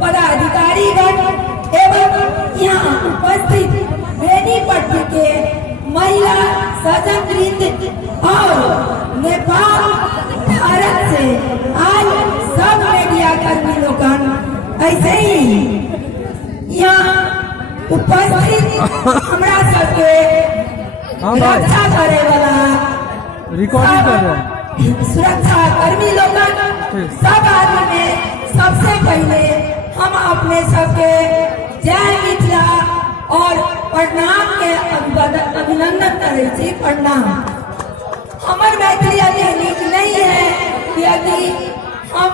पदाधिकारीगण एवं यहाँ उपस्थित बेनीपट्टी के महिला सजनवृंद और नेपाल भारत से आज सब मीडिया कर्मी लोग ऐसे ही यहाँ उपस्थित हमरा सबके रक्षा करे वाला रिकॉर्डिंग कर रहे हैं सुरक्षा कर्मी लोग सब आदमी में सबसे पहले हम अपने सबके जय मिथिला और प्रणाम के अभिनंदन करे छी। प्रणाम। हमर मैथिली नीक नहीं है कि यदि हम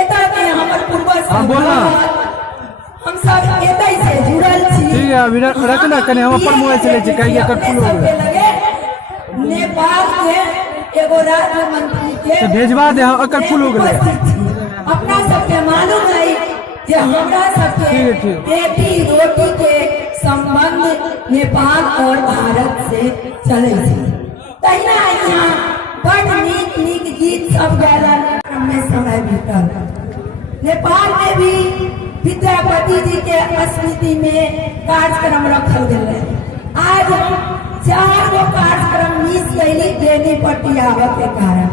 एता के हमर पूर्वज हम सब एतै से जुड़ल छी। ठीक है अभी रखना कने हम अपन मोबाइल से ले छी कहिए कट फुल हो गया नेपाल के एगो राज्य मंत्री के तो भेजवा दे हम अकर फुल हो गया। अपना सबके मालूम है कि हमरा सबके बेटी रोटी के संबंध नेपाल और भारत से चले छी। तहिना यहाँ बड़ नीक नीक गीत सब गायलन में समय बीतल। नेपाल में भी विद्यापति जी के स्मृति में कार्यक्रम रखल गए। आज हम 4 गो कार्यक्रम मिस कैली बेनीपट्टी आवे के कारण।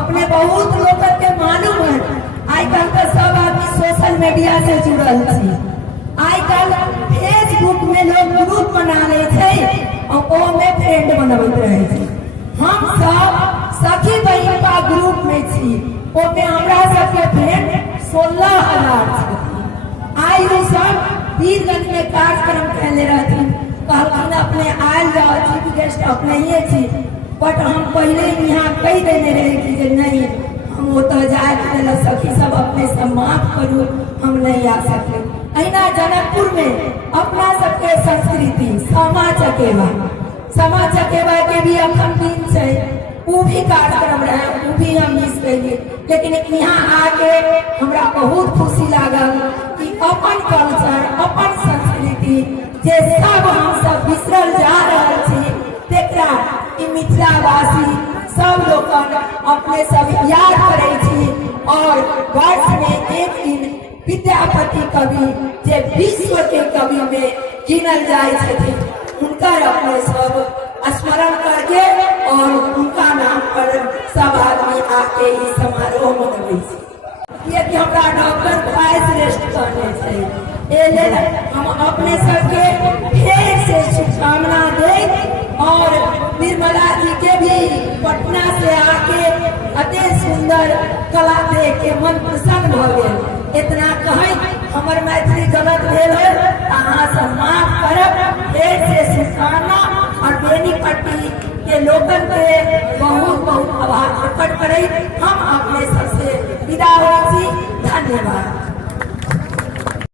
अपने बहुत लोग के मालूम है आजकल तो सब आदमी सोशल मीडिया से जुड़ल छी। आजकल फेसबुक में लोग ग्रुप बना ले और ओमे फ्रेंड बनबैत रहे छी। हम सब सखी बहन का ग्रुप में छी। ओमे हमरा सबके फ्रेंड 16,000 छी। आई वो सब वीरगंज में कार्यक्रम कहले रहथिन कहलखिन अपने आयल जाओ चीफ गेस्ट अपने ही छी। बट हम पहले यहाँ कही देने रहे कि नहीं हम वो तो जाए सखी सब अपने सब माफ करू हम नहीं आ सके। अहिना जनकपुर में अपना सबके संस्कृति सामा चकेवा के भी अखन दिन से वो भी कार्यक्रम रहे वो भी हम मिस कैलिए। लेकिन यहाँ आके हमरा बहुत खुशी लागल कि अपन कल्चर अपन संस्कृति जे सब हम सब बिसरल जा रहे छी तेकरा कि मिथिलावासी सब लोग अपने सब याद करे छी। और वर्ष में एक दिन विद्यापति कवि जे विश्व के कवि में गिनल जाए थे उनका अपने सब स्मरण करके और उनका नाम पर सब आदमी आके इस समारोह मनबे ये कि हमरा डॉक्टर वाइस रेस्ट करने चाहिए। हम अपने सबके फिर से शुभकामना दे और निर्मला जी के भी पटना से आके अति सुंदर कला देख के मन प्रसन्न हो गए। इतना कहे हमर मैथिली गलत भेल है अहाँ से माफ करब। फिर से शुभकामना और बेनीपट्टी के लोगन के बहुत बहुत आभार प्रकट करे। हम अपने